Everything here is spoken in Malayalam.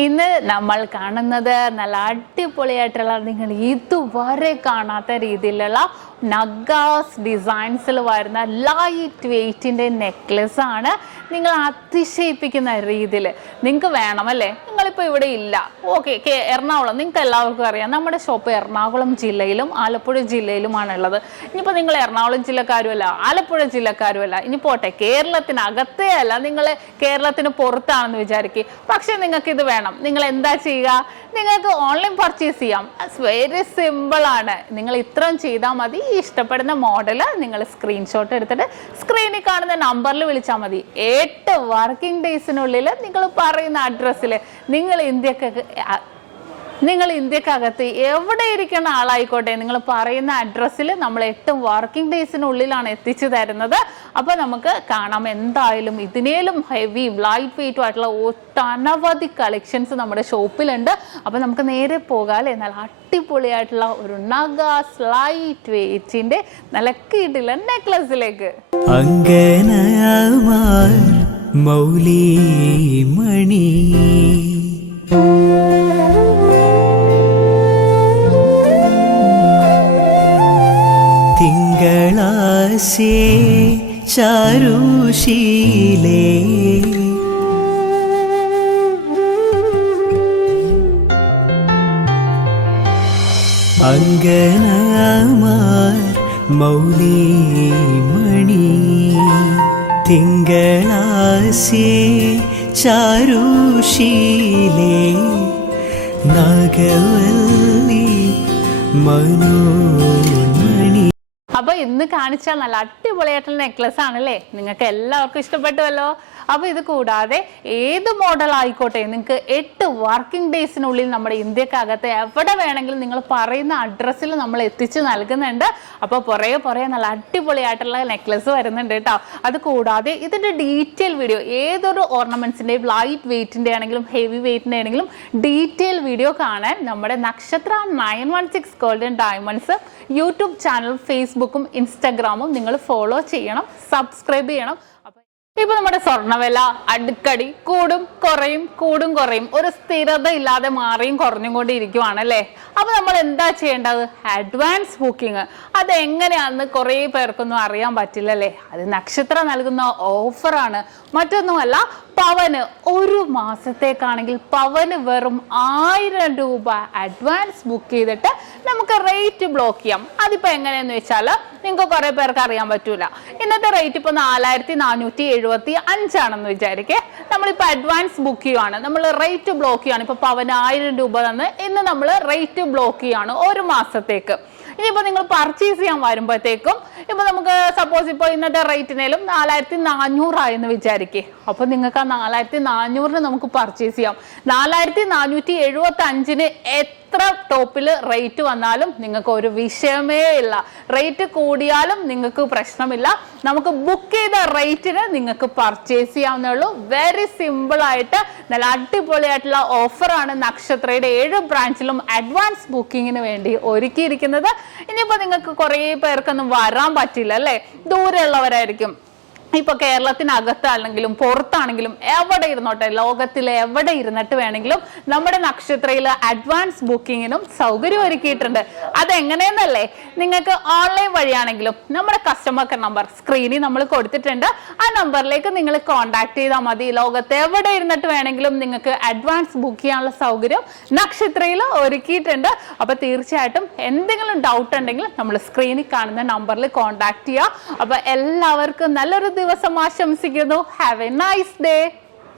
ഇന്ന് നമ്മൾ കാണുന്നത് നല്ല അടിപൊളിയായിട്ടുള്ള നിങ്ങൾ ഇതുവരെ കാണാത്ത രീതിയിലുള്ള നഗാസ് ഡിസൈൻസിൽ വരുന്ന ലൈറ്റ് വെയ്റ്റിൻ്റെ നെക്ലസ് ആണ്. നിങ്ങൾ അതിശയിപ്പിക്കുന്ന രീതിയിൽ നിങ്ങൾക്ക് വേണമല്ലേ? നിങ്ങളിപ്പോൾ ഇവിടെ ഇല്ല, ഓക്കെ, എറണാകുളം നിങ്ങൾക്ക് എല്ലാവർക്കും അറിയാം, നമ്മുടെ ഷോപ്പ് എറണാകുളം ജില്ലയിലും ആലപ്പുഴ ജില്ലയിലുമാണുള്ളത്. ഇനിയിപ്പോൾ നിങ്ങൾ എറണാകുളം ജില്ലക്കാരുമല്ല, ആലപ്പുഴ ജില്ലക്കാരുമല്ല, ഇനി പോട്ടെ കേരളത്തിനകത്തേ അല്ല, നിങ്ങൾ കേരളത്തിന് പുറത്താണെന്ന് വിചാരിക്കുക. പക്ഷെ നിങ്ങൾക്ക് ഇത് വേണം, നിങ്ങൾ എന്താ ചെയ്യുക? നിങ്ങൾക്ക് ഓൺലൈൻ പർച്ചേസ് ചെയ്യാം. വെരി സിമ്പിൾ ആണ്. നിങ്ങൾ ഇത്രയും ചെയ്താൽ മതി. ഇഷ്ടപ്പെടുന്ന മോഡൽ നിങ്ങൾ സ്ക്രീൻഷോട്ട് എടുത്തിട്ട് സ്ക്രീനിൽ കാണുന്ന നമ്പറിൽ വിളിച്ചാൽ മതി. 8 വർക്കിംഗ് ഡേയ്സിനുള്ളിൽ നിങ്ങൾ പറയുന്ന അഡ്രസ്സിൽ നിങ്ങൾ ഇന്ത്യക്കകത്ത് എവിടെ ഇരിക്കുന്ന ആളായിക്കോട്ടെ, നിങ്ങൾ പറയുന്ന അഡ്രസ്സിൽ നമ്മൾ 8 വർക്കിംഗ് ഡേയ്സിനുള്ളിലാണ് എത്തിച്ചു തരുന്നത്. അപ്പോൾ നമുക്ക് കാണാം, എന്തായാലും ഇതിനേലും ഹെവി ലൈറ്റ് വെയിറ്റും ആയിട്ടുള്ള ഒട്ടനവധി കളക്ഷൻസ് നമ്മുടെ ഷോപ്പിലുണ്ട്. അപ്പോൾ നമുക്ക് നേരെ പോകാം അല്ലേ, നല്ല അടിപൊളിയായിട്ടുള്ള ഒരു നഗാസ് ലൈറ്റ് വെയിറ്റിന്റെ നല്ല കിടിലൻ നെക്ലസിലേക്ക്. തിങ്കളാശേ ചാരുശീലേ അങ്കനമാർ മൗലിമണി തിങ്കളാശേ ചാരുശീലേ നാഗവല്ലി മനോന്മണി. അപ്പൊ ഇന്ന് കാണിച്ച നല്ല അടിപൊളിയായിട്ടുള്ള നെക്ലസ് ആണല്ലേ, നിങ്ങൾക്ക് എല്ലാവർക്കും ഇഷ്ടപ്പെട്ടുവല്ലോ. അപ്പൊ ഇത് കൂടാതെ ഏത് മോഡൽ ആയിക്കോട്ടെ, നിങ്ങൾക്ക് 8 വർക്കിംഗ് ഡേയ്സിനുള്ളിൽ നമ്മുടെ ഇന്ത്യക്കകത്ത് എവിടെ വേണമെങ്കിലും നിങ്ങൾ പറയുന്ന അഡ്രസ്സിൽ നമ്മൾ എത്തിച്ചു നൽകുന്നുണ്ട്. അപ്പോൾ പുറകെ നല്ല അടിപൊളിയായിട്ടുള്ള നെക്ലസ് വരുന്നുണ്ട് കേട്ടോ. അത് കൂടാതെ ഇതിന്റെ ഡീറ്റെയിൽ വീഡിയോ, ഏതൊരു ഓർണമെന്റ്സിന്റെയും ലൈറ്റ് വെയിറ്റിന്റെ ആണെങ്കിലും ഹെവി വെയിറ്റിന്റെ ആണെങ്കിലും ഡീറ്റെയിൽ വീഡിയോ കാണാൻ നമ്മുടെ നക്ഷത്ര 916 ഗോൾഡൻ ഡയമണ്ട്സ് യൂട്യൂബ് ചാനൽ, ഫേസ്ബുക്കും ഇൻസ്റ്റാഗ്രാമും നിങ്ങൾ ഫോളോ ചെയ്യണം, സബ്സ്ക്രൈബ് ചെയ്യണം. ഇപ്പൊ നമ്മുടെ സ്വർണ്ണവില അടിക്കടി കൂടും കുറയും, ഒരു സ്ഥിരത ഇല്ലാതെ മാറിയും കുറഞ്ഞും കൊണ്ടിരിക്കുവാണല്ലേ. അപ്പൊ നമ്മൾ എന്താ ചെയ്യേണ്ടത്? Advance booking. അതെങ്ങനെയാണെന്ന് കുറേ പേർക്കൊന്നും അറിയാൻ പറ്റില്ലല്ലേ. അത് നക്ഷത്ര നൽകുന്ന ഓഫറാണ്, മറ്റൊന്നുമല്ല. പവന് ഒരു മാസത്തേക്കാണെങ്കിൽ പവന് വെറും 1000 രൂപ അഡ്വാൻസ് ബുക്ക് ചെയ്തിട്ട് നമുക്ക് റേറ്റ് ബ്ലോക്ക് ചെയ്യാം. അതിപ്പോ എങ്ങനെയാന്ന് വെച്ചാൽ നിങ്ങൾക്ക് കുറെ പേർക്ക് അറിയാൻ പറ്റൂല. ഇന്നത്തെ റേറ്റ് ഇപ്പൊ 4475 ആണെന്ന് വിചാരിക്കേ. നമ്മളിപ്പോ അഡ്വാൻസ് ബുക്ക് ചെയ്യുവാണ്, നമ്മൾ റേറ്റ് ബ്ലോക്ക് ചെയ്യാണ്. ഇപ്പൊ പവന് 1000 രൂപ തന്ന് ഇന്ന് നമ്മൾ റേറ്റ് ബ്ലോക്ക് ചെയ്യാണ് ഒരു മാസത്തേക്ക്. ഇനിയിപ്പോ നിങ്ങൾ പർച്ചേസ് ചെയ്യാൻ വരുമ്പോഴത്തേക്കും ഇപ്പൊ നമുക്ക് സപ്പോസ് ഇപ്പോൾ ഇന്നത്തെ റേറ്റിനേലും 4400 ആയെന്ന് വിചാരിക്കേ. അപ്പൊ നിങ്ങൾക്ക് ആ 4400 നമുക്ക് പർച്ചേസ് ചെയ്യാം. 4475 എത്ര ടോപ്പിൽ റേറ്റ് വന്നാലും നിങ്ങൾക്ക് ഒരു വിഷയമേ ഇല്ല. റേറ്റ് കൂടിയാലും നിങ്ങൾക്ക് പ്രശ്നമില്ല. നമുക്ക് ബുക്ക് ചെയ്ത റേറ്റിന് നിങ്ങൾക്ക് പർച്ചേസ് ചെയ്യാവുന്നേ ഉള്ളൂ. വെരി സിമ്പിൾ ആയിട്ട് നല്ല അടിപൊളിയായിട്ടുള്ള ഓഫറാണ് നക്ഷത്രയുടെ 7 ബ്രാഞ്ചിലും അഡ്വാൻസ് ബുക്കിങ്ങിന് വേണ്ടി ഒരുക്കിയിരിക്കുന്നത്. ഇനിയിപ്പോ നിങ്ങൾക്ക് കുറേ പേർക്കൊന്നും വരാൻ പറ്റില്ല അല്ലേ, ദൂരെയുള്ളവരായിരിക്കും. ഇപ്പൊ കേരളത്തിനകത്താണെങ്കിലും പുറത്താണെങ്കിലും എവിടെ ഇരുന്നോട്ടെ, ലോകത്തിലെ എവിടെ ഇരുന്നിട്ട് വേണമെങ്കിലും നമ്മുടെ നക്ഷത്രയിൽ അഡ്വാൻസ് ബുക്കിങ്ങിനും സൗകര്യം ഒരുക്കിയിട്ടുണ്ട്. അതെങ്ങനെയെന്നല്ലേ, നിങ്ങൾക്ക് ഓൺലൈൻ വഴിയാണെങ്കിലും നമ്മുടെ കസ്റ്റമർ കെയർ നമ്പർ സ്ക്രീനിൽ നമ്മൾ കൊടുത്തിട്ടുണ്ട്. ആ നമ്പറിലേക്ക് നിങ്ങൾ കോൺടാക്ട് ചെയ്താൽ മതി. ലോകത്ത് എവിടെ ഇരുന്നിട്ട് വേണമെങ്കിലും നിങ്ങൾക്ക് അഡ്വാൻസ് ബുക്ക് ചെയ്യാനുള്ള സൗകര്യം നക്ഷത്രയിൽ ഒരുക്കിയിട്ടുണ്ട്. അപ്പൊ തീർച്ചയായിട്ടും എന്തെങ്കിലും ഡൗട്ട് ഉണ്ടെങ്കിൽ നമ്മൾ സ്ക്രീനിൽ കാണുന്ന നമ്പറിൽ കോൺടാക്ട് ചെയ്യുക. അപ്പൊ എല്ലാവർക്കും നല്ലൊരു ദിവസം ആശംസിക്കുന്നു. Have A nice day.